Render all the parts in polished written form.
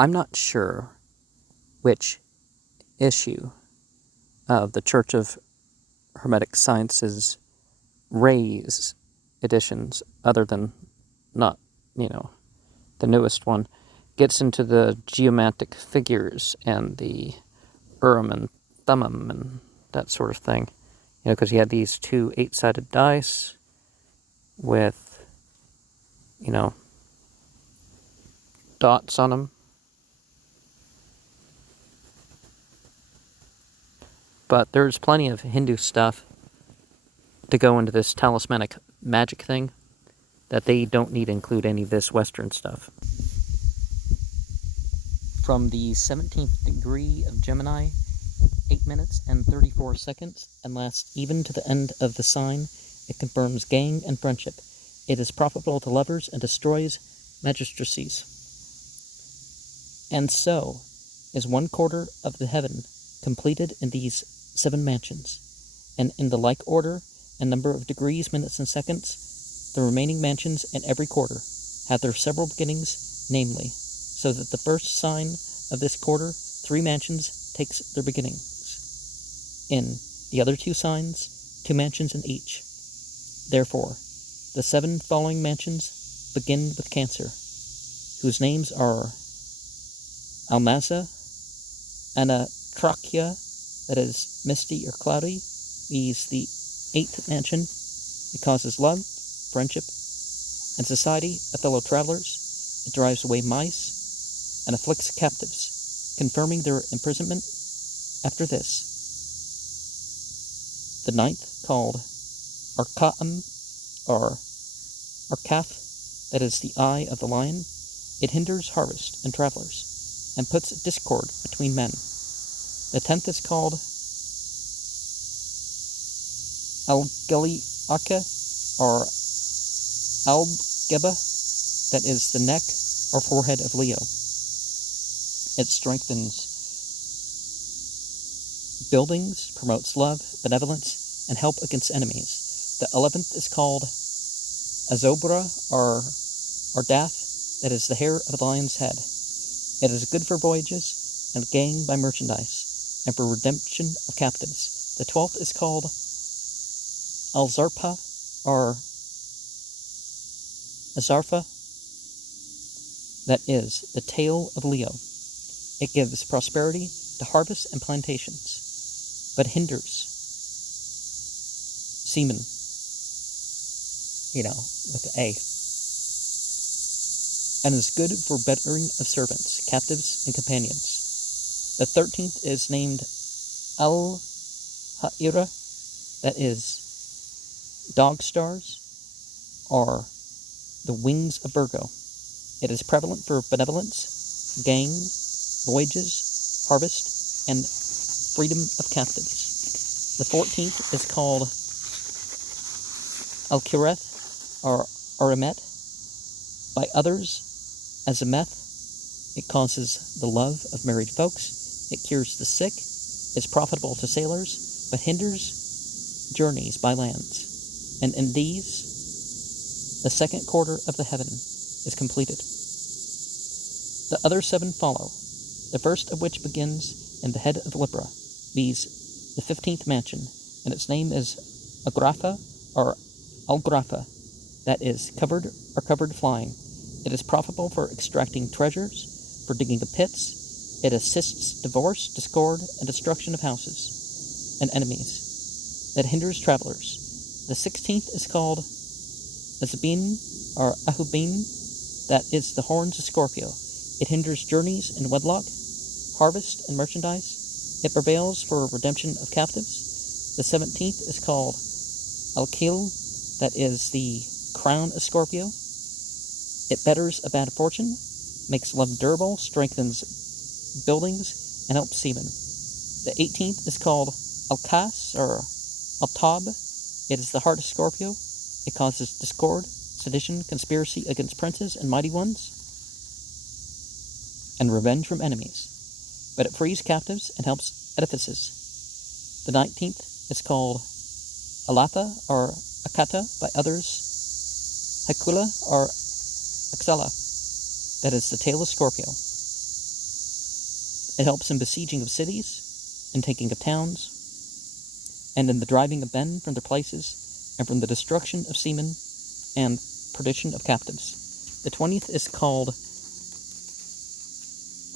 I'm not sure which issue of the Church of Hermetic Sciences Ray's editions, other than not, the newest one, gets into the geomantic figures and the Urim and Thummim and that sort of thing. Because you had these two 8-sided dice with, dots on them. But there's plenty of Hindu stuff to go into this talismanic magic thing that they don't need to include any of this Western stuff. From the 17th degree of Gemini, 8 minutes and 34 seconds, and lasts even to the end of the sign. It confirms gang and friendship. It is profitable to lovers and destroys magistracies. And so is 1/4 of the heaven completed in these 7 mansions, and in the like order and number of degrees, minutes, and seconds, the remaining mansions in every quarter have their several beginnings, namely, so that the first sign of this quarter, 3 mansions takes their beginnings. In the other 2 signs, 2 mansions in each. Therefore, the 7 following mansions begin with Cancer, whose names are Almaza, Anatrachya, that is misty or cloudy, is the 8th mansion. It causes love, friendship, and society of fellow travelers. It drives away mice and afflicts captives, confirming their imprisonment. After this, the 9th, called Arkaam, or Arkaf, that is the eye of the lion. It hinders harvest and travelers, and puts discord between men. The 10th is called Algeliaka, or Algeba, that is the neck or forehead of Leo. It strengthens buildings, promotes love, benevolence, and help against enemies. The 11th is called Azobra, or Ardath, that is the hair of the lion's head. It is good for voyages and gain by merchandise, and for redemption of captives. The 12th is called Alzarpa, or Azarfa, that is the tail of Leo. It gives prosperity to harvests and plantations, but hinders semen, with the A, and is good for bettering of servants, captives, and companions. The 13th is named Al-Ha'ira, that is dog stars, or the wings of Virgo. It is prevalent for benevolence, gain, voyages, harvest, and freedom of captives. The 14th is called Al-Kireth, or Aramet, by others as a meth. It causes the love of married folks. It cures the sick, is profitable to sailors, but hinders journeys by lands. And in these, the 2nd quarter of the heaven is completed. The other 7 follow, the first of which begins in the head of Libra, viz. the 15th mansion, and its name is Agrafa, or Algrafa, that is covered or covered flying. It is profitable for extracting treasures, for digging the pits. It assists divorce, discord, and destruction of houses and enemies. That hinders travelers. The 16th is called Azabin, or Ahubin, that is the horns of Scorpio. It hinders journeys in wedlock, harvest, and merchandise. It prevails for redemption of captives. The 17th is called Alkil, that is the crown of Scorpio. It betters a bad fortune, makes love durable, strengthens buildings, and helps seamen. The 18th is called Alkas, or Altab. It is the heart of Scorpio. It causes discord, sedition, conspiracy against princes and mighty ones, and revenge from enemies. But it frees captives and helps edifices. The 19th is called Alatha, or Akata, by others Hakula, or Axela, that is the tail of Scorpio. It helps in besieging of cities, in taking of towns, and in the driving of men from their places, and from the destruction of seamen, and perdition of captives. The 20th is called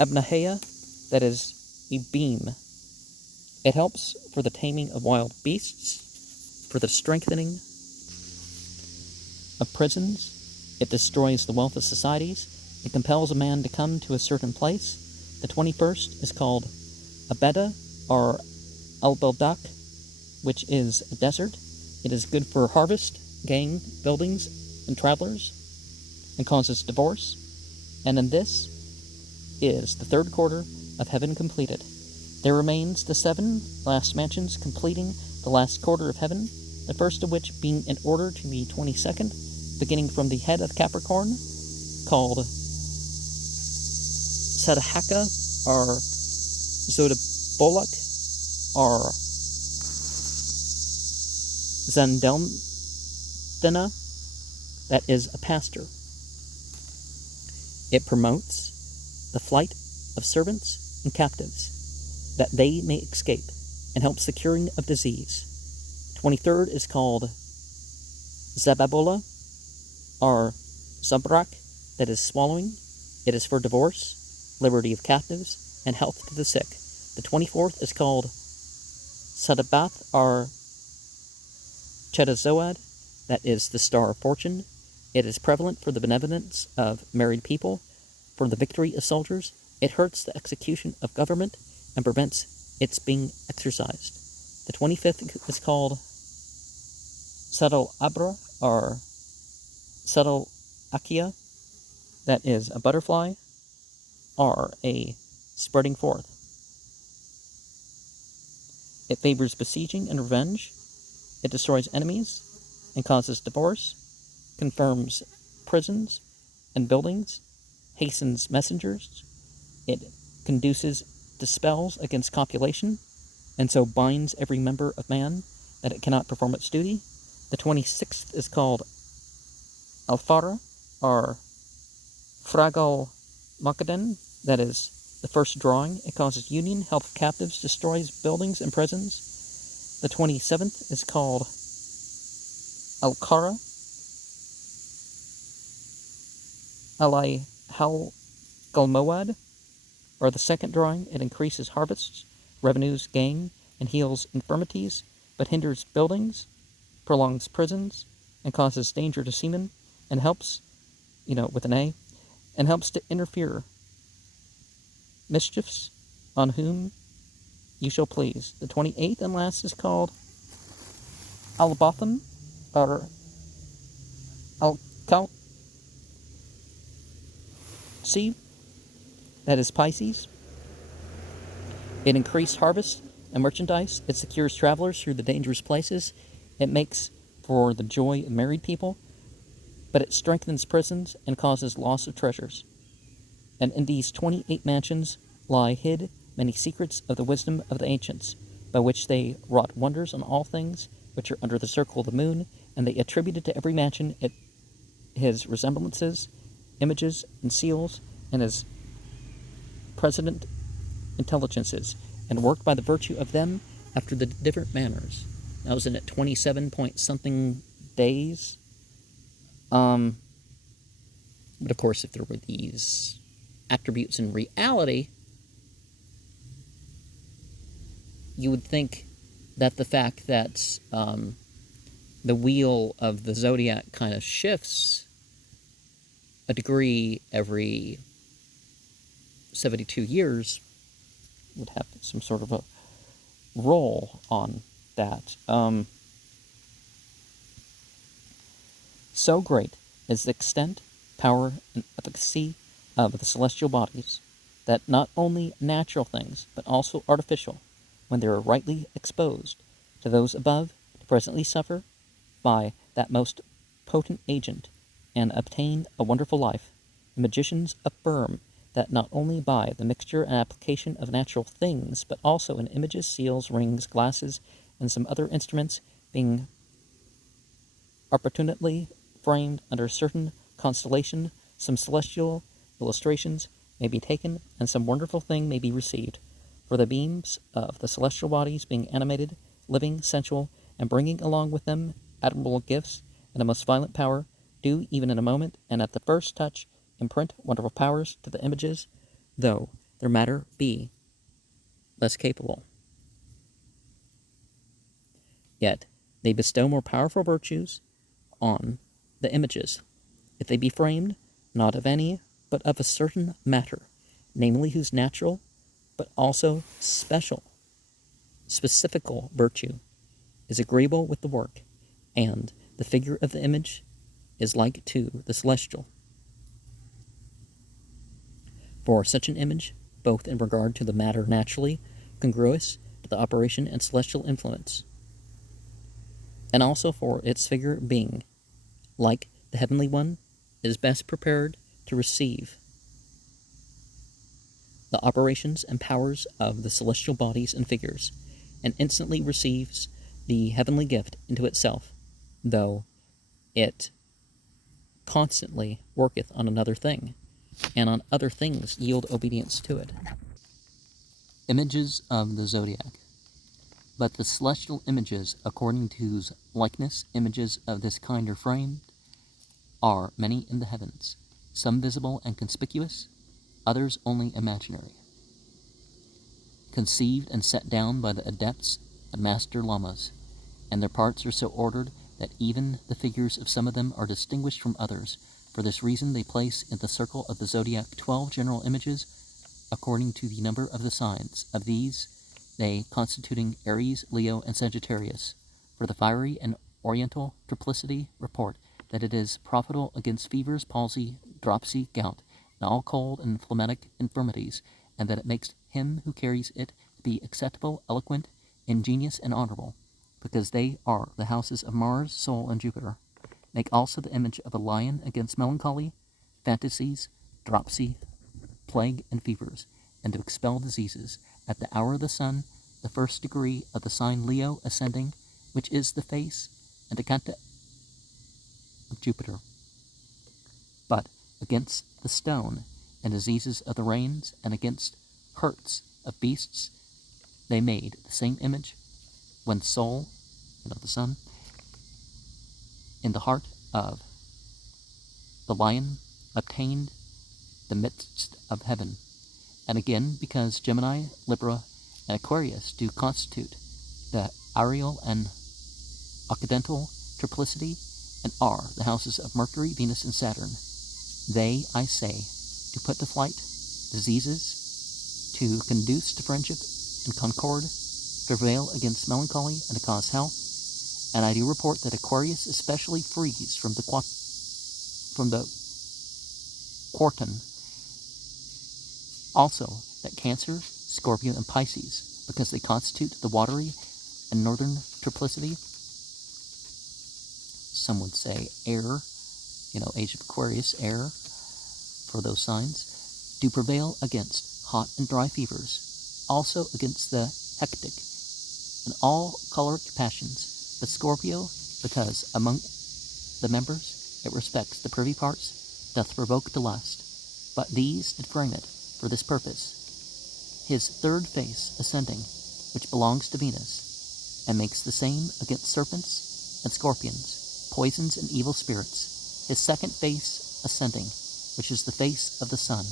Abnahea, that is a beam. It helps for the taming of wild beasts, for the strengthening of prisons. It destroys the wealth of societies. It compels a man to come to a certain place. The 21st is called Abeda, or Albeldak, which is a desert. It is good for harvest, gang, buildings, and travelers, and causes divorce. And in this is the third quarter of heaven completed. There remains the 7 last mansions completing the last quarter of heaven, the first of which being in order to the 22nd, beginning from the head of Capricorn, called Sadahaka, or Zodabolak, or Zandelthena, that is a pastor. It promotes the flight of servants and captives, that they may escape, and helps the curing of disease. 23rd is called Zababola, or Zabrak, that is swallowing. It is for divorce, liberty of captives, and health to the sick. The 24th is called Sadabath, or Chetazoad, that is the star of fortune. It is prevalent for the benevolence of married people, for the victory of soldiers. It hurts the execution of government, and prevents its being exercised. The 25th is called Sadal Abra, or Sadal Akia, that is a butterfly, or a spreading forth. It favors besieging and revenge. It destroys enemies and causes divorce, confirms prisons and buildings, hastens messengers. It conduces dispels against copulation, and so binds every member of man that it cannot perform its duty. The 26th is called Alfara, or Fragal Makaden, that is the first drawing. It causes union, health of captives, destroys buildings and prisons. The 27th is called Alkara, Alai Hal Galmoad, or the second drawing. It increases harvests, revenues, gain, and heals infirmities, but hinders buildings, prolongs prisons, and causes danger to seamen, and helps, with an A, and helps to interfere mischiefs on whom you shall please. The 28th and last is called Albotham, or Alcal. See, that is Pisces. It increased harvest and merchandise. It secures travelers through the dangerous places. It makes for the joy of married people, but it strengthens prisons and causes loss of treasures. And in these 28 mansions lie hid many secrets of the wisdom of the ancients, by which they wrought wonders on all things which are under the circle of the moon, and they attributed to every mansion his resemblances, images, and seals, and his precedent intelligences, and worked by the virtue of them after the different manners. That was in at 27 point something days. But of course, if there were these attributes in reality, you would think that the fact that the wheel of the zodiac kind of shifts a degree every 72 years would have some sort of a role on that. So great is the extent, power, and efficacy of the celestial bodies that not only natural things, but also artificial, when they are rightly exposed to those above, to presently suffer by that most potent agent, and obtain a wonderful life. The magicians affirm that not only by the mixture and application of natural things, but also in images, seals, rings, glasses, and some other instruments, being opportunely framed under a certain constellation, some celestial illustrations may be taken, and some wonderful thing may be received. For the beams of the celestial bodies, being animated, living, sensual, and bringing along with them admirable gifts and a most violent power, do, even in a moment, and at the first touch, imprint wonderful powers to the images, though their matter be less capable. Yet they bestow more powerful virtues on the images, if they be framed, not of any, but of a certain matter, namely whose natural, but also specifical virtue is agreeable with the work, and the figure of the image is like to the celestial. For such an image, both in regard to the matter naturally congruous to the operation and celestial influence, and also for its figure being, like the heavenly one, is best prepared to receive the operations and powers of the celestial bodies and figures, and instantly receives the heavenly gift into itself, though it constantly worketh on another thing, and on other things yield obedience to it. Images of the zodiac. But the celestial images, according to whose likeness images of this kind are framed, are many in the heavens, some visible and conspicuous, others only imaginary, conceived and set down by the adepts and master lamas, and their parts are so ordered that even the figures of some of them are distinguished from others. For this reason they place in the circle of the zodiac 12 general images according to the number of the signs. Of these, they constituting Aries, Leo, and Sagittarius. For the fiery and oriental triplicity report that it is profitable against fevers, palsy, dropsy, gout, and all cold and phlegmatic infirmities, and that it makes him who carries it be acceptable, eloquent, ingenious, and honorable, because they are the houses of Mars, Sol, and Jupiter. Make also the image of a lion against melancholy, fantasies, dropsy, plague, and fevers, and to expel diseases, at the hour of the sun, the first degree of the sign Leo ascending, which is the face and decanta of Jupiter. But against the stone and diseases of the rains, and against hurts of beasts, they made the same image, when Sol, the sun, in the heart of the lion obtained the midst of heaven. And again, because Gemini, Libra, and Aquarius do constitute the aerial and occidental triplicity, and are the houses of Mercury, Venus, and Saturn, they, I say, do put to flight diseases, to conduce to friendship and concord, to prevail against melancholy, and to cause health. And I do report that Aquarius especially frees from the quartan. Also, that Cancer, Scorpio, and Pisces, because they constitute the watery and northern triplicity. Some would say air, age of Aquarius, air, for those signs, do prevail against hot and dry fevers, also against the hectic and all choleric passions. But Scorpio, because among the members it respects the privy parts, doth provoke to lust. But these did frame it for this purpose, his third face ascending, which belongs to Venus, and makes the same against serpents and scorpions, poisons and evil spirits, his second face ascending, which is the face of the sun,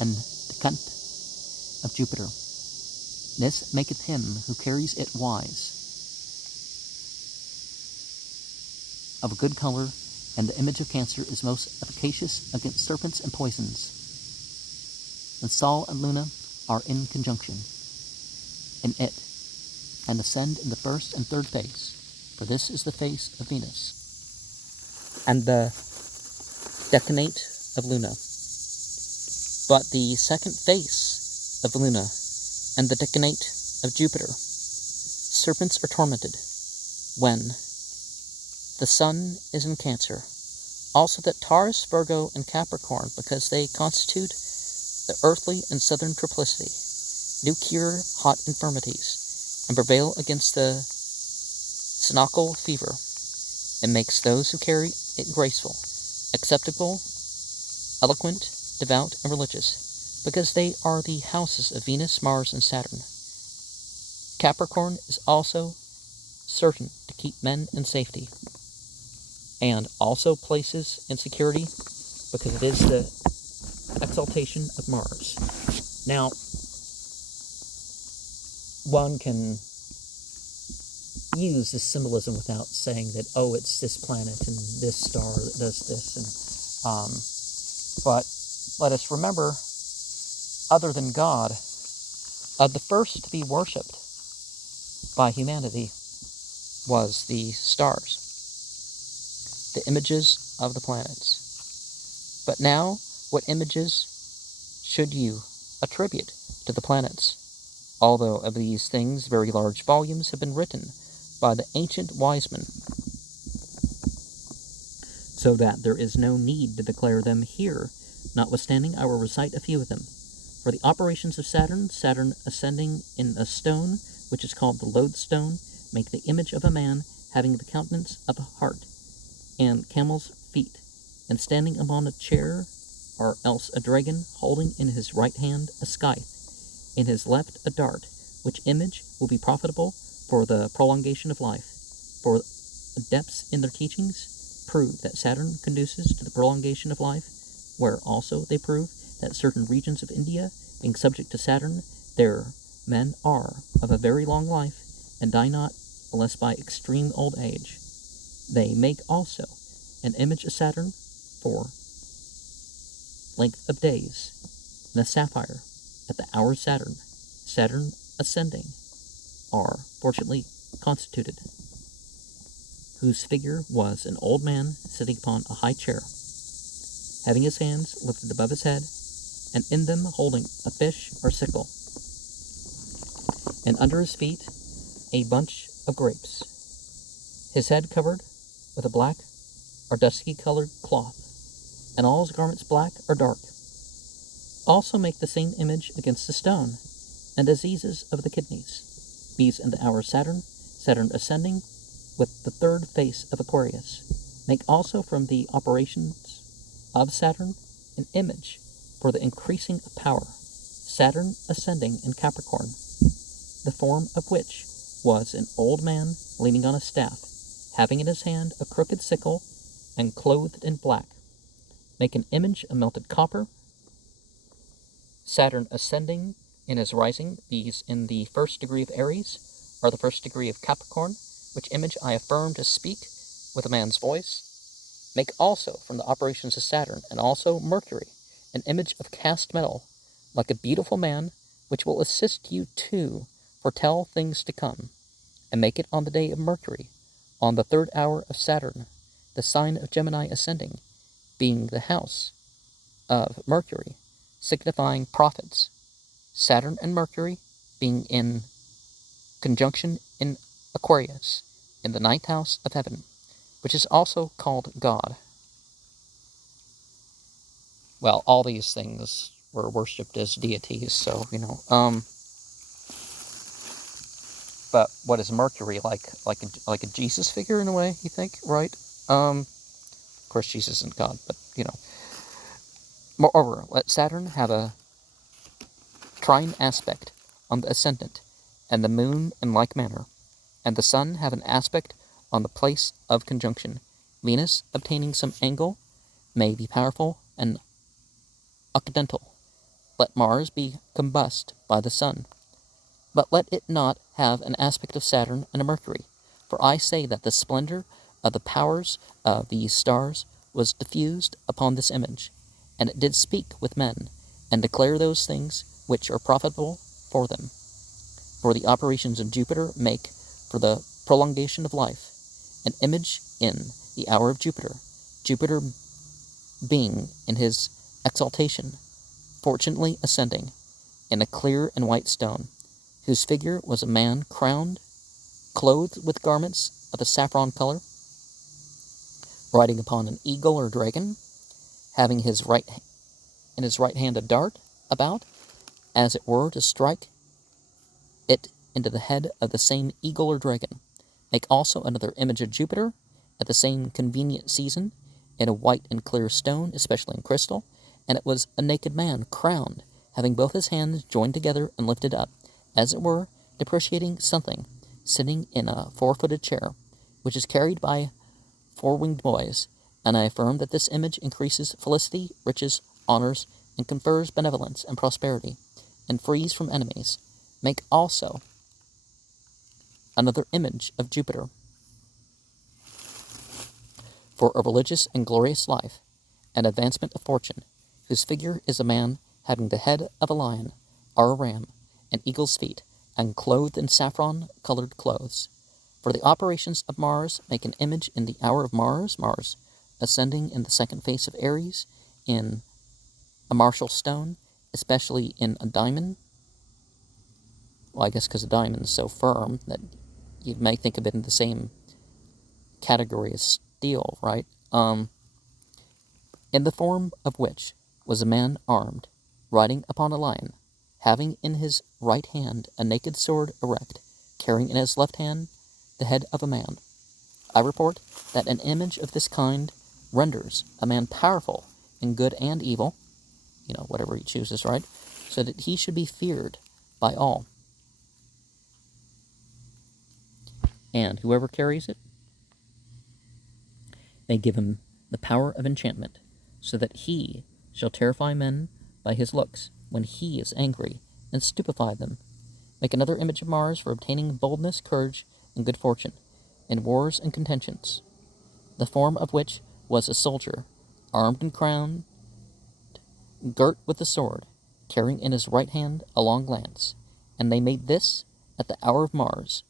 and the cunt of Jupiter. This maketh him who carries it wise, of a good color, and the image of Cancer is most efficacious against serpents and poisons. And Sol and Luna are in conjunction in it, and ascend in the first and third face, for this is the face of Venus, and the decanate of Luna. But the second face of Luna, and the decanate of Jupiter, serpents are tormented, when the sun is in Cancer. Also that Taurus, Virgo, and Capricorn, because they constitute the earthly and southern triplicity, do cure hot infirmities, and prevail against the synoccal fever, and makes those who carry it graceful, acceptable, eloquent, devout, and religious, because they are the houses of Venus, Mars, and Saturn. Capricorn is also certain to keep men in safety, and also places in security, because it is the exaltation of Mars. Now, one can use this symbolism without saying that, oh, it's this planet and this star that does this, but let us remember, other than God, the first to be worshipped by humanity was the stars, the images of the planets. But now, what images should you attribute to the planets? Although of these things very large volumes have been written by the ancient wise men, so that there is no need to declare them here. Notwithstanding, I will recite a few of them. For the operations of Saturn, Saturn ascending in a stone, which is called the lodestone, make the image of a man having the countenance of a hart, and camel's feet, and standing upon a chair, or else a dragon, holding in his right hand a scythe, in his left a dart, which image will be profitable for the prolongation of life. For adepts in their teachings prove that Saturn conduces to the prolongation of life, where also they prove that certain regions of India, being subject to Saturn, their men are of a very long life, and die not unless by extreme old age. They make also an image of Saturn for length of days, and a sapphire at the hour Saturn, Saturn ascending, are fortunately constituted, whose figure was an old man sitting upon a high chair, having his hands lifted above his head, and in them holding a fish or sickle, and under his feet a bunch of grapes, his head covered with a black or dusky-colored cloth, and all his garments black or dark. Also make the same image against the stone, and diseases of the kidneys. These in the hour Saturn, Saturn ascending, with the third face of Aquarius. Make also from the operations of Saturn an image for the increasing of power, Saturn ascending in Capricorn, the form of which was an old man leaning on a staff, having in his hand a crooked sickle, and clothed in black. Make an image of melted copper, Saturn ascending in his rising. These in the first degree of Aries, or the first degree of Capricorn, which image I affirm to speak with a man's voice. Make also from the operations of Saturn, and also Mercury, an image of cast metal, like a beautiful man, which will assist you to foretell things to come. And make it on the day of Mercury, on the third hour of Saturn, the sign of Gemini ascending, being the house of Mercury, signifying prophets. Saturn and Mercury being in conjunction in Aquarius, in the ninth house of heaven, which is also called God. Well, all these things were worshipped as deities, so, but what is Mercury, like a Jesus figure in a way, you think, right? Of course, Jesus isn't God, but, Moreover, let Saturn have a trine aspect on the ascendant, and the moon in like manner, and the sun have an aspect on the place of conjunction. Venus, obtaining some angle, may be powerful and occidental. Let Mars be combust by the sun, but let it not have an aspect of Saturn and a Mercury. For I say that the splendor of the powers of these stars was diffused upon this image, and it did speak with men, and declare those things which are profitable for them. For the operations of Jupiter make for the prolongation of life an image in the hour of Jupiter, Jupiter being in his exaltation, fortunately ascending, in a clear and white stone, whose figure was a man crowned, clothed with garments of a saffron color, riding upon an eagle or dragon, having in his right hand a dart about, as it were to strike it into the head of the same eagle or dragon. Make also another image of Jupiter at the same convenient season, in a white and clear stone, especially in crystal, and it was a naked man, crowned, having both his hands joined together and lifted up, as it were, depreciating something, sitting in a four-footed chair, which is carried by four-winged boys, and I affirm that this image increases felicity, riches, honors, and confers benevolence and prosperity, and frees from enemies. Make also another image of Jupiter, for a religious and glorious life, and advancement of fortune, whose figure is a man having the head of a lion, or a ram, and eagle's feet, and clothed in saffron-colored clothes. For the operations of Mars, make an image in the hour of Mars, ascending in the second face of Aries, in a martial stone, especially in a diamond. Well, I guess because a diamond is so firm that you may think of it in the same category as steel, right? In the form of which was a man armed, riding upon a lion, having in his right hand a naked sword erect, carrying in his left hand the head of a man. I report that an image of this kind renders a man powerful in good and evil, whatever he chooses, right? So that he should be feared by all. And whoever carries it may give him the power of enchantment, so that he shall terrify men by his looks when he is angry, and stupefy them. Make another image of Mars for obtaining boldness, courage, and good fortune, in wars and contentions, the form of which was a soldier, armed and crowned, girt with a sword, carrying in his right hand a long lance. And they made this at the hour of Mars,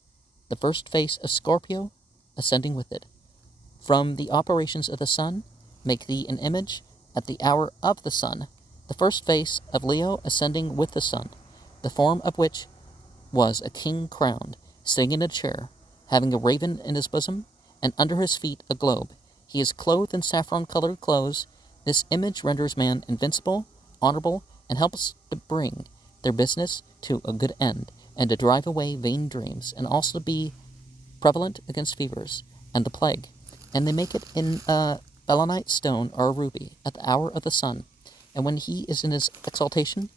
the first face of Scorpio, ascending with it. From the operations of the sun, make thee an image at the hour of the sun, the first face of Leo ascending with the sun, the form of which was a king crowned, sitting in a chair, having a raven in his bosom, and under his feet a globe. He is clothed in saffron-colored clothes. This image renders man invincible, honorable, and helps to bring their business to a good end, and to drive away vain dreams, and also to be prevalent against fevers and the plague. And they make it in a belenite stone or a ruby at the hour of the sun, and when he is in his exaltation,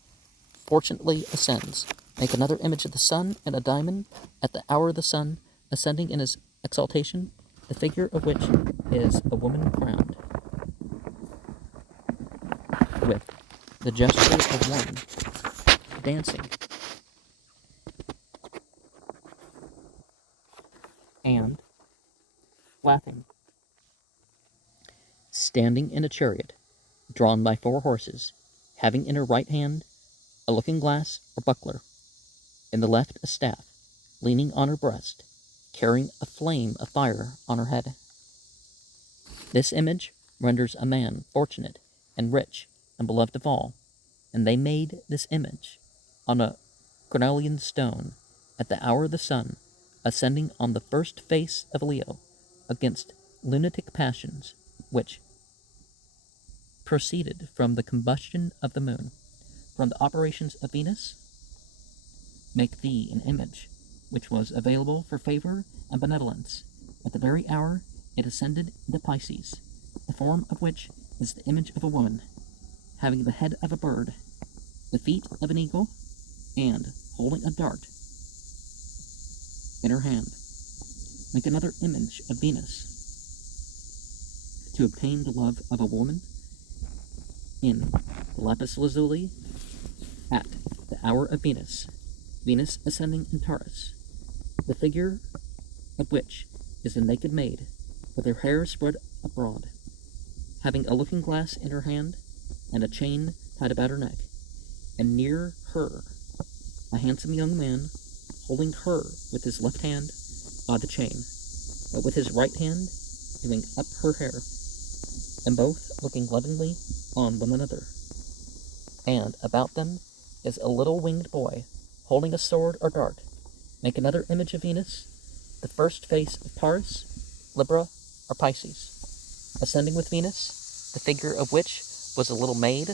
fortunately ascends. Make another image of the sun in a diamond at the hour of the sun, ascending in his exaltation, the figure of which is a woman crowned, with the gesture of one dancing and laughing, standing in a chariot drawn by 4 horses, having in her right hand a looking-glass or buckler, in the left a staff, leaning on her breast, carrying a flame of fire on her head. This image renders a man fortunate and rich and beloved of all, and they made this image on a cornelian stone at the hour of the sun, ascending on the first face of Leo, against lunatic passions, which proceeded from the combustion of the moon. From the operations of Venus, make thee an image which was available for favor and benevolence. At the very hour it ascended into Pisces, the form of which is the image of a woman, having the head of a bird, the feet of an eagle, and holding a dart in her hand. Make another image of Venus, to obtain the love of a woman, in the lapis lazuli, at the hour of Venus, Venus ascending in Taurus, the figure of which is a naked maid, with her hair spread abroad, having a looking-glass in her hand, and a chain tied about her neck, and near her a handsome young man, holding her with his left hand by the chain, but with his right hand giving up her hair, and both looking lovingly on one another. And about them is a little winged boy, holding a sword or dart. Make another image of Venus, the first face of Taurus, Libra, or Pisces, ascending with Venus, the figure of which was a little maid,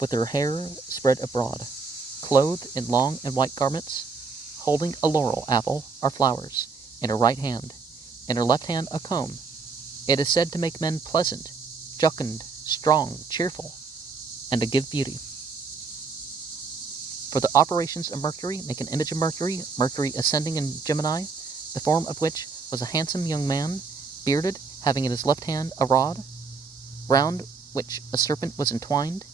with her hair spread abroad, clothed in long and white garments, holding a laurel apple or flowers in her right hand, in her left hand a comb. It is said to make men pleasant, jocund, strong, cheerful, and to give beauty. For the operations of Mercury, make an image of Mercury, Mercury ascending in Gemini, the form of which was a handsome young man, bearded, having in his left hand a rod, round which a serpent was entwined.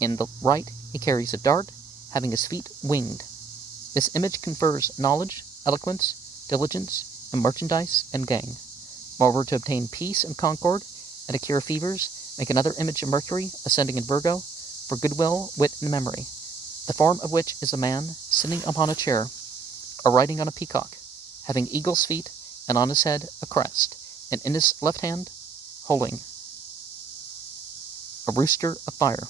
In the right he carries a dart, having his feet winged. This image confers knowledge, eloquence, diligence, and merchandise and gain. Moreover, to obtain peace and concord, and to cure fevers, make another image of Mercury, ascending in Virgo, for goodwill, wit, and memory, the form of which is a man sitting upon a chair, or riding on a peacock, having eagle's feet, and on his head a crest, and in his left hand holding a rooster of fire.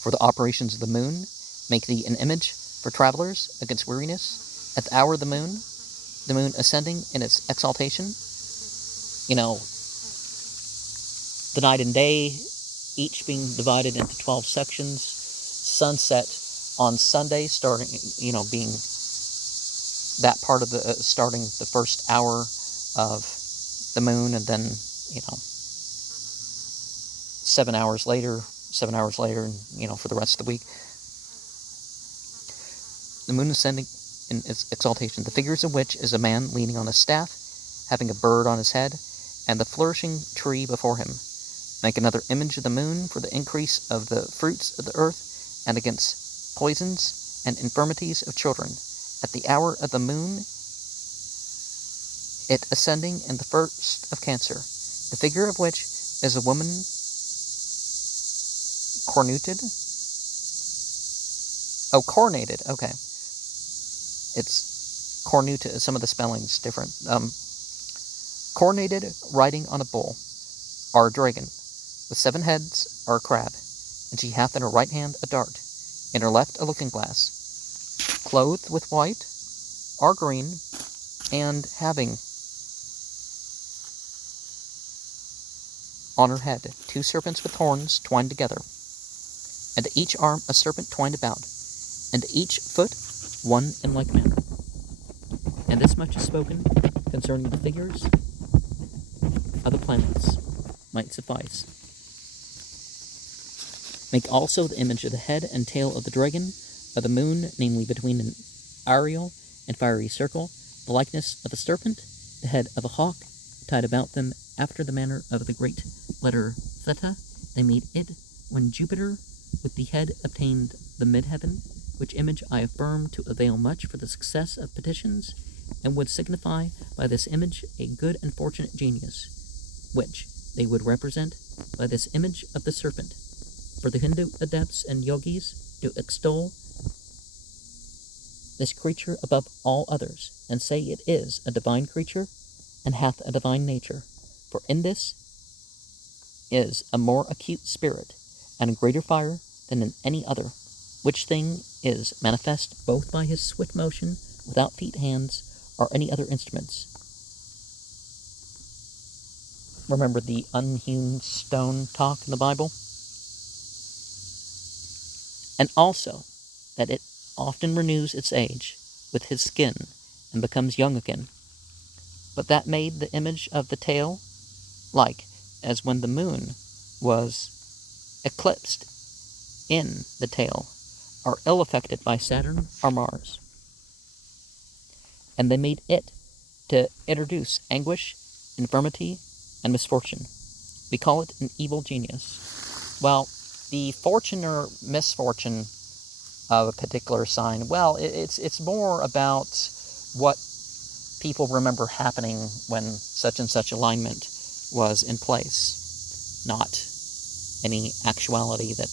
For the operations of the moon, make thee an image for travelers against weariness. At the hour of the moon ascending in its exaltation, the night and day, each being divided into 12 sections, sunset on Sunday, starting, being that part of starting the first hour of the moon, and then, 7 hours later, and, for the rest of the week. The moon ascending in its exaltation, the figures of which is a man leaning on a staff, having a bird on his head, and the flourishing tree before him. Make another image of the moon for the increase of the fruits of the earth, and against poisons and infirmities of children. At the hour of the moon, it ascending in the first of Cancer, the figure of which is a woman coronated. Okay. It's cornuted. Some of the spelling's different. Coronated, riding on a bull, or a dragon, with 7 heads, or a crab, and she hath in her right hand a dart, in her left a looking-glass, clothed with white, or green, and having on her head 2 serpents with horns twined together, and to each arm a serpent twined about, and to each foot one in like manner. And this much is spoken concerning the figures of the planets might suffice. Make also the image of the head and tail of the dragon, of the moon, namely between an aerial and fiery circle, the likeness of a serpent, the head of a hawk, tied about them after the manner of the great letter theta. They made it when Jupiter with the head obtained the mid-heaven, which image I affirm to avail much for the success of petitions, and would signify by this image a good and fortunate genius, which they would represent by this image of the serpent. For the Hindu adepts and yogis do extol this creature above all others, and say it is a divine creature, and hath a divine nature. For in this is a more acute spirit, and a greater fire than in any other, which thing is manifest both by his swift motion, without feet, hands, or any other instruments. Remember the unhewn stone talk in the Bible? And also that it often renews its age with his skin and becomes young again. But that made the image of the tail like as when the moon was eclipsed in the tail, or ill affected by Saturn or Mars. And they made it to introduce anguish, infirmity, and misfortune. We call it an evil genius. Well, the fortune or misfortune of a particular sign, well, it's more about what people remember happening when such and such alignment was in place, not any actuality that,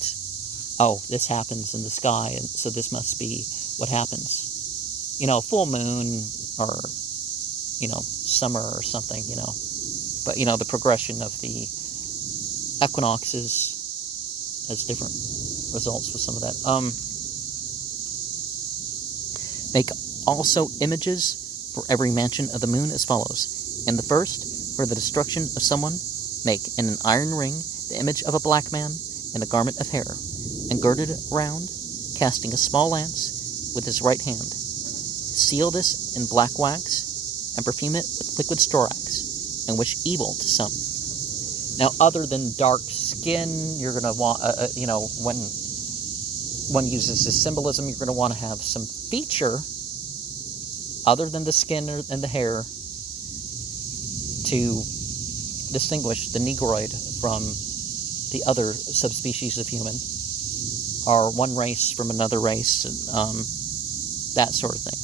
oh, this happens in the sky, and so this must be what happens. Full moon, or, summer or something, But, the progression of the equinoxes has different results with some of that. Make also images for every mansion of the moon as follows. In the first, for the destruction of someone, make in an iron ring the image of a black man in a garment of hair, and girded round, casting a small lance with his right hand. Seal this in black wax, and perfume it with liquid storax, and wish evil to some. Now, other than dark skin. You're going to want, when one uses this symbolism, you're going to want to have some feature other than the skin and the hair to distinguish the Negroid from the other subspecies of human, or one race from another race, that sort of thing.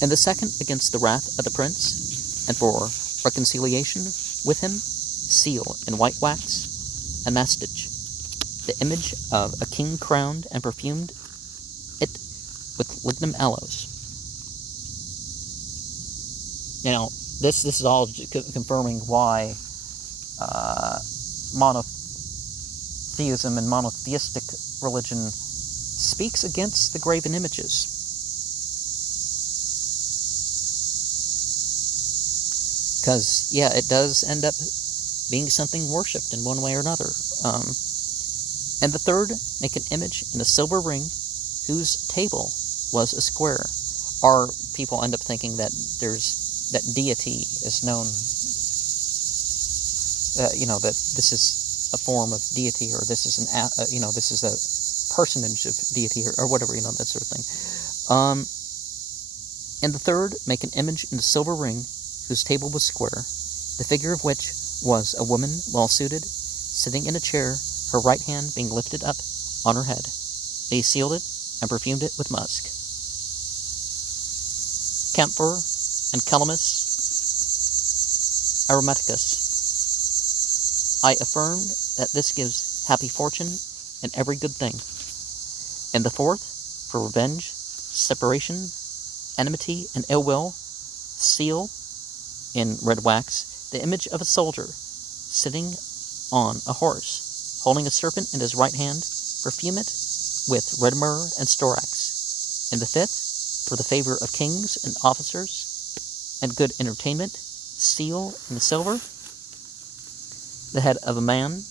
And the second, against the wrath of the prince, and for reconciliation with him, seal in white wax, a mastage, the image of a king crowned and perfumed it with lignum aloes. Now, this is all confirming why monotheism and monotheistic religion speaks against the graven images. Because, yeah, it does end up being something worshipped in one way or another. And the third, make an image in a silver ring whose table was a square. Or people end up thinking that that deity is known, that this is a form of deity, or this is this is a personage of deity, or whatever, that sort of thing. And the third, make an image in the silver ring whose table was square, the figure of which was a woman well-suited, sitting in a chair, her right hand being lifted up on her head. They sealed it and perfumed it with musk, camphor, and calamus aromaticus. I affirm that this gives happy fortune and every good thing. And the fourth, for revenge, separation, enmity, and ill will, seal in red wax the image of a soldier sitting on a horse, holding a serpent in his right hand, perfume it with red myrrh and storax. And the fifth, for the favor of kings and officers and good entertainment, seal in the silver the head of a man,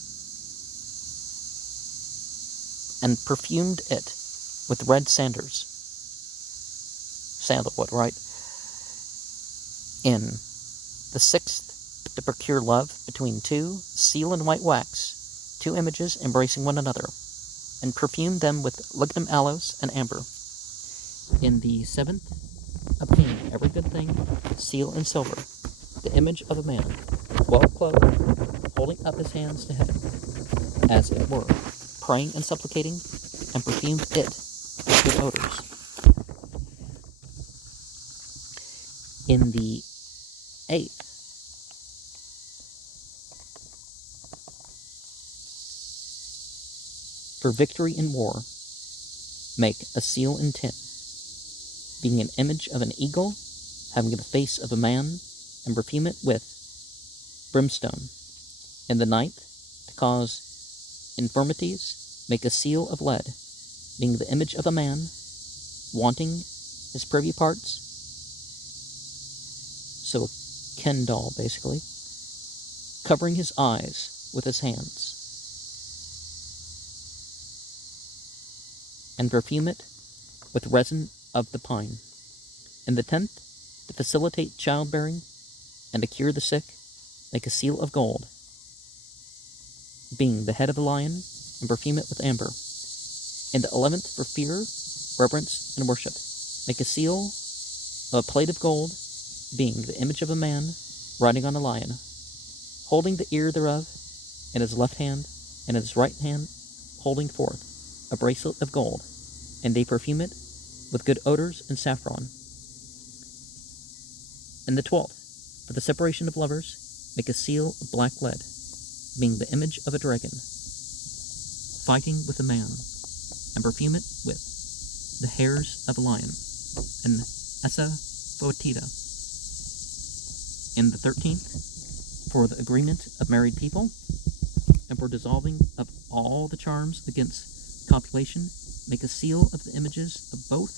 and perfumed it with red sandalwood, right? In the sixth, to procure love between two, seal in white wax two images embracing one another, and perfume them with lignum aloes and amber. In the seventh, obtain every good thing, seal in silver, the image of a man, well clothed, holding up his hands to heaven, as it were, praying and supplicating, and perfumed it with good odors. In the eighth, for victory in war, make a seal in tin, being an image of an eagle, having the face of a man, and perfume it with brimstone. In the ninth, to cause infirmities, make a seal of lead, being the image of a man, wanting his privy parts, so a Ken doll, basically, covering his eyes with his hands, and perfume it with resin of the pine. In the 10th, to facilitate childbearing and to cure the sick, make a seal of gold, being the head of a lion, and perfume it with amber. In the 11th, for fear, reverence, and worship, make a seal of a plate of gold, being the image of a man riding on a lion, holding the ear thereof in his left hand, and in his right hand holding forth a bracelet of gold, and they perfume it with good odors and saffron. And the 12th, for the separation of lovers, make a seal of black lead, being the image of a dragon, fighting with a man, and perfume it with the hairs of a lion, and asafoetida. In the 13th, for the agreement of married people, and for dissolving of all the charms against copulation, make a seal of the images of both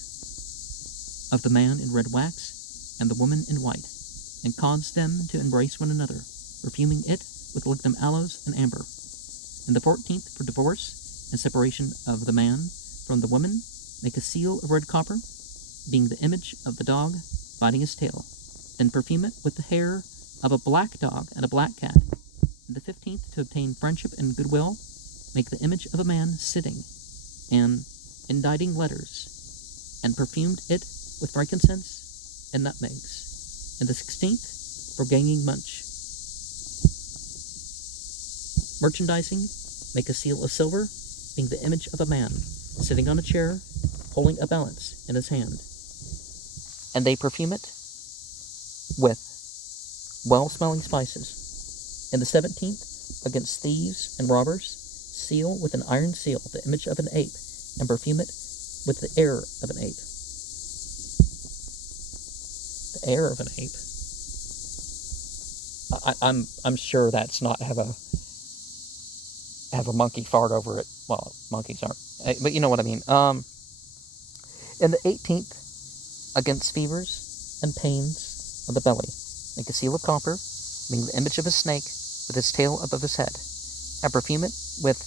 of the man in red wax and the woman in white, and cause them to embrace one another, perfuming it with lignum aloes and amber. In the 14th, for divorce and separation of the man from the woman, make a seal of red copper, being the image of the dog biting his tail. Then perfume it with the hair of a black dog and a black cat, And the 15th, to obtain friendship and goodwill, make the image of a man sitting and inditing letters, and perfumed it with frankincense and nutmegs. And the 16th, for gaining merchandising, make a seal of silver, being the image of a man sitting on a chair, holding a balance in his hand. And they perfume it with well-smelling spices. And the 17th, against thieves and robbers, seal with an iron seal the image of an ape, and perfume it with the air of an ape. The air of an ape. I'm sure that's not have a monkey fart over it. Well, monkeys aren't, but you know what I mean. And the 18th, against fevers and pains of the belly, make a seal of copper, being the image of a snake with its tail above his head, and perfume it with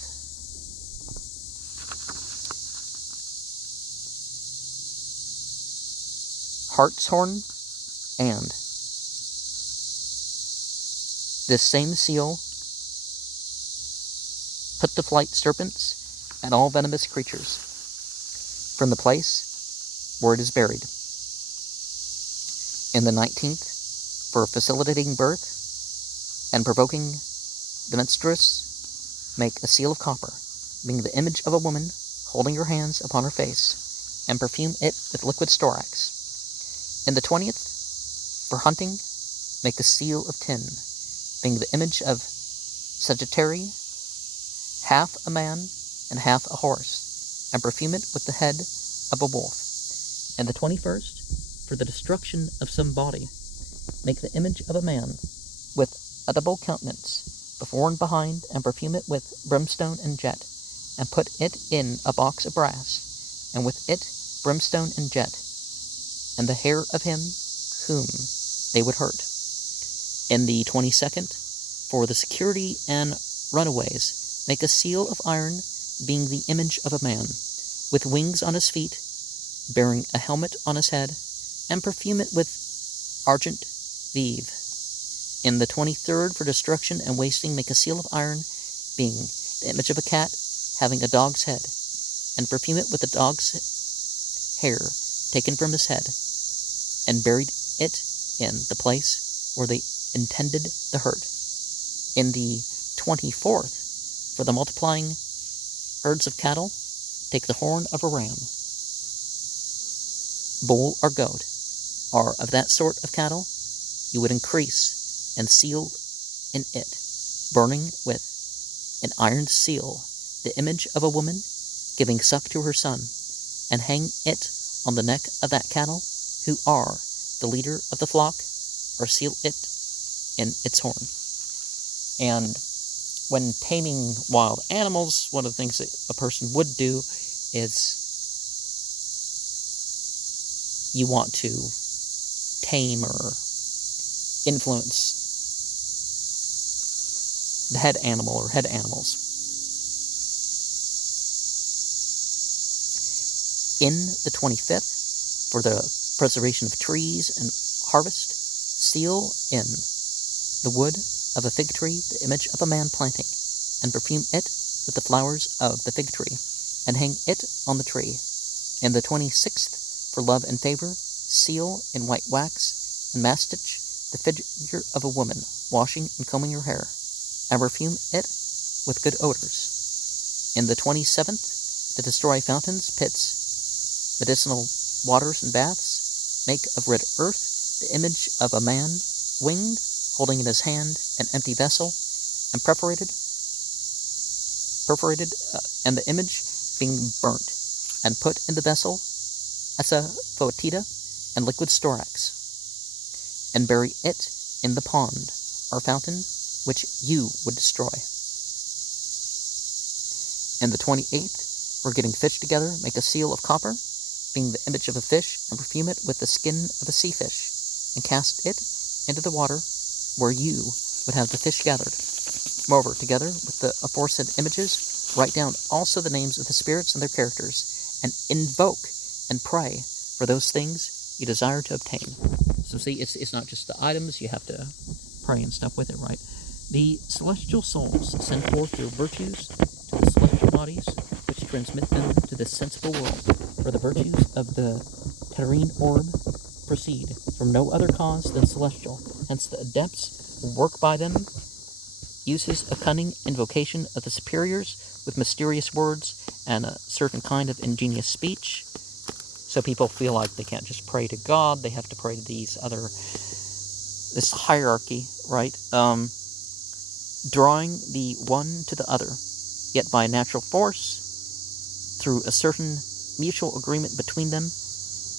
hartshorn, and this same seal put to flight serpents and all venomous creatures from the place where it is buried. In the 19th, for facilitating birth and provoking the menstruous, make a seal of copper, being the image of a woman holding her hands upon her face, and perfume it with liquid storax. In the 20th, for hunting, make a seal of tin, being the image of Sagittarius, half a man and half a horse, and perfume it with the head of a wolf. And the 21st, for the destruction of some body, make the image of a man with a double countenance, before and behind, and perfume it with brimstone and jet, and put it in a box of brass, and with it brimstone and jet, and the hair of him whom they would hurt. In the 22nd, for the security and runaways, make a seal of iron, being the image of a man, with wings on his feet, bearing a helmet on his head, and perfume it with argent vive. In the 23rd, for destruction and wasting, make a seal of iron, being the image of a cat, having a dog's head, and perfume it with the dog's hair taken from his head, and buried it in the place where they intended the hurt. In the 24th, for the multiplying herds of cattle, take the horn of a ram, bull or goat, or of that sort of cattle, you would increase and seal in it, burning with an iron seal, the image of a woman giving suck to her son, and hang it on the neck of that cattle, who are the leader of the flock, or seal it in its horn. And when taming wild animals, one of the things that a person would do is you want to tame or influence the head animal or head animals. In the 25th, for the preservation of trees and harvest, seal in the wood of a fig tree the image of a man planting, and perfume it with the flowers of the fig tree, and hang it on the tree. In the 26th, for love and favor, seal in white wax and mastich the figure of a woman washing and combing her hair, and perfume it with good odors. In the 27th, to destroy fountains, pits, medicinal waters, and baths, make of red earth the image of a man winged, holding in his hand an empty vessel, and perforated, and the image being burnt, and put in the vessel asafoetida and liquid storax, and bury it in the pond or fountain which you would destroy. And the 28th, for getting fish together, make a seal of copper, being the image of a fish, and perfume it with the skin of a sea fish, and cast it into the water where you would have the fish gathered. Moreover, together with the aforesaid images, write down also the names of the spirits and their characters, and invoke and pray for those things you desire to obtain. So see, it's not just the items, you have to pray and stuff with it, right? The celestial souls send forth their virtues to the celestial bodies, which transmit them to the sensible world, for the virtues of the terrene orb proceed from no other cause than celestial. Hence the adepts who work by them uses a cunning invocation of the superiors with mysterious words and a certain kind of ingenious speech. So people feel like they can't just pray to God, they have to pray to this hierarchy, right? Drawing the one to the other, yet by a natural force, through a certain mutual agreement between them,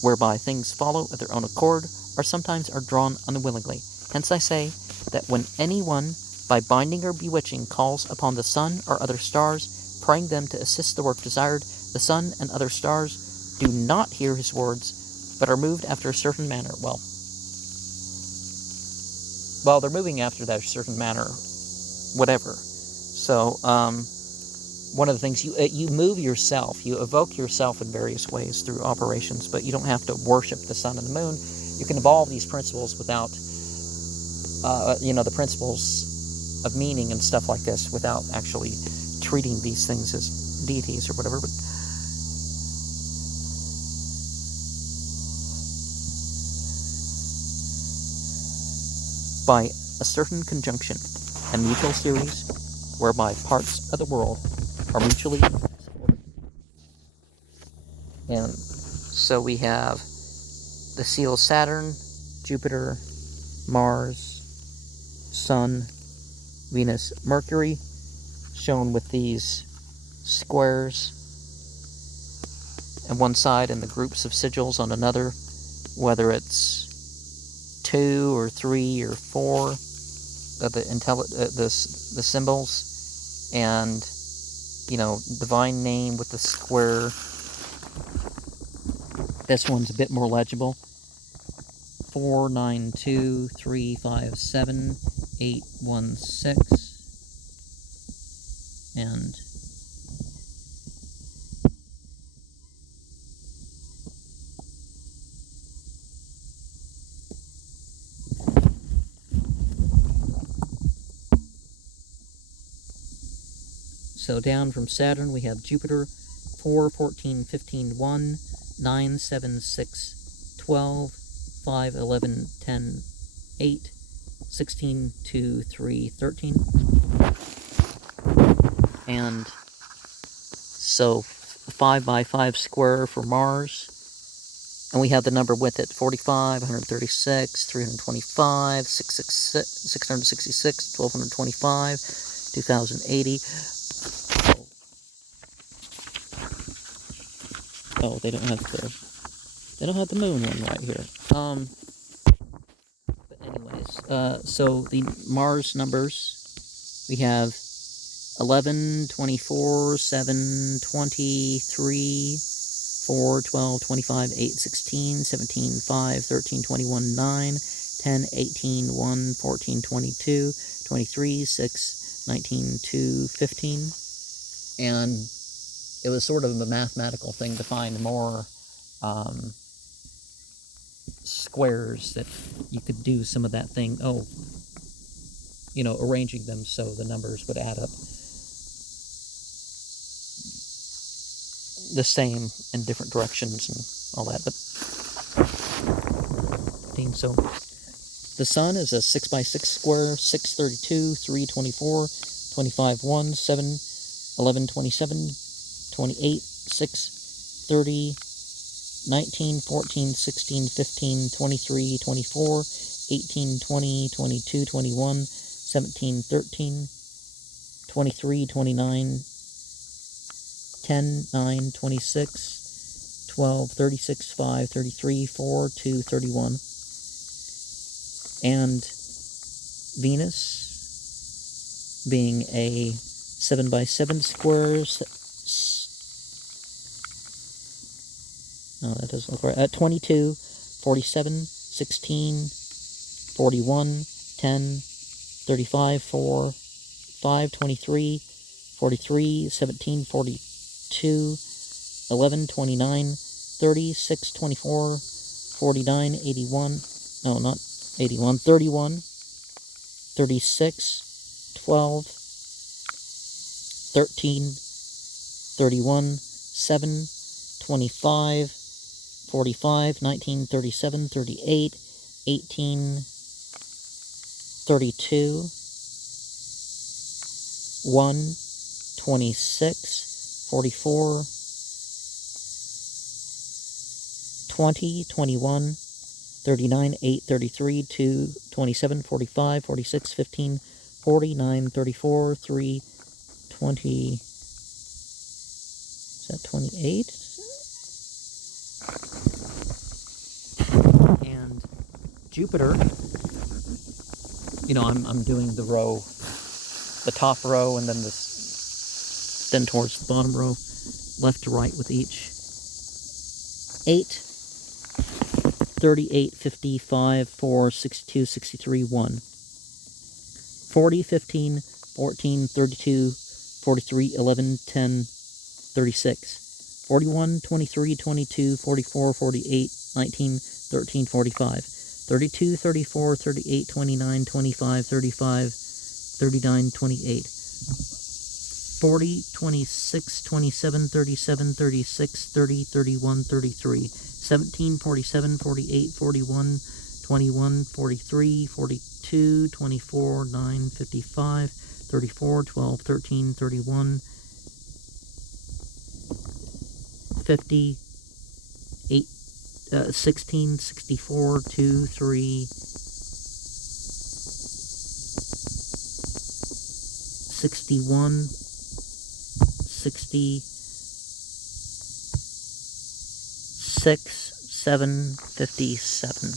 whereby things follow of their own accord, or sometimes are drawn unwillingly. Hence I say that when anyone, by binding or bewitching, calls upon the sun or other stars, praying them to assist the work desired, the sun and other stars do not hear his words, but are moved after a certain manner. Well, they're moving after that certain manner, whatever. So, one of the things, you move yourself, you evoke yourself in various ways through operations, but you don't have to worship the sun and the moon. You can evolve these principles without, the principles of meaning and stuff like this without actually treating these things as deities or whatever. But by a certain conjunction and mutual series whereby parts of the world are mutually supported. And so we have the seal of Saturn, Jupiter, Mars, Sun, Venus, Mercury, shown with these squares on one side and the groups of sigils on another, whether it's 2 or 3 or 4 of the symbols, and divine name with the square. This one's a bit more legible. 4, 9, 2, 3, 5, 7, 8, 1, 6, and so down from Saturn we have Jupiter, 4, 14, 15, 1, 9, 7, 6, 12, 5, 11, 10, 8, 16, 2, 3, 13. And so 5 by 5 square for Mars. And we have the number with it, 45, 136, 325, 666, 1225, 2080. Oh, they don't have the moon one right here. But anyways, so the Mars numbers, we have 11, 24, 7, 23, 4, 12, 25, 8, 16, 17, 5, 13, 21, 9, 10, 18, 1, 14, 22, 23, 6, 19, 2, 15. And it was sort of a mathematical thing to find more squares that you could do some of that thing. Arranging them so the numbers would add up the same in different directions and all that. But so the sun is a 6 by 6 square, 632, 324, 25, 1, 7, 11, 27, 28, 6, 30, 19, 14, 16, 15, 23, 24, 18, 20, 22, 21, 17, 13, 23, 29, 10, 9, 26, 12, 36, 5, 33, 4, 2, 31. And Venus being a 7 by 7 square. No, that doesn't look right. 22, 47, 16, 41, 10, 35, 4, 5, 23, 43, 17, 42, 11, 29, 30, 6, 24, 49, 81, no, not 81, 31, 36, 12, 13, 31, 7, 25, 45, 19, 37, 38, 18, 32, 1, 26, 44, 20, 21, 39, 8, 33, 2, 27, 45, 46, 15, 49, 34, 3, 20, is that 28? And Jupiter, I'm doing the row, the top row, and then then towards the bottom row, left to right with each. 8, 38, 55, 4, 62, 63, 1. 40, 15, 14, 32, 43, 11, 10, 36. 41, 23, 22, 44, 48, 19, 13, 45. 32, 34, 38, 29, 25, 35, 39, 28. 40, 26, 27, 37, 36, 30, 31, 33. 17, 47, 48, 41, 21, 43, 42, 24, 9, 55, 34, 12, 13, 31, 50, 8, 16, 64, 2, 3, 61, 60, 6, 7, 57.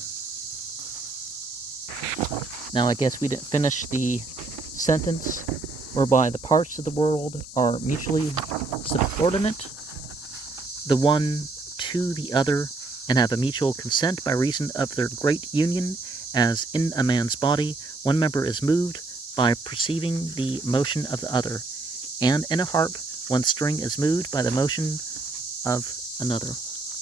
Now I guess we didn't finish the sentence whereby the parts of the world are mutually subordinate, the one to the other, and have a mutual consent by reason of their great union, as in a man's body one member is moved by perceiving the motion of the other, and in a harp one string is moved by the motion of another.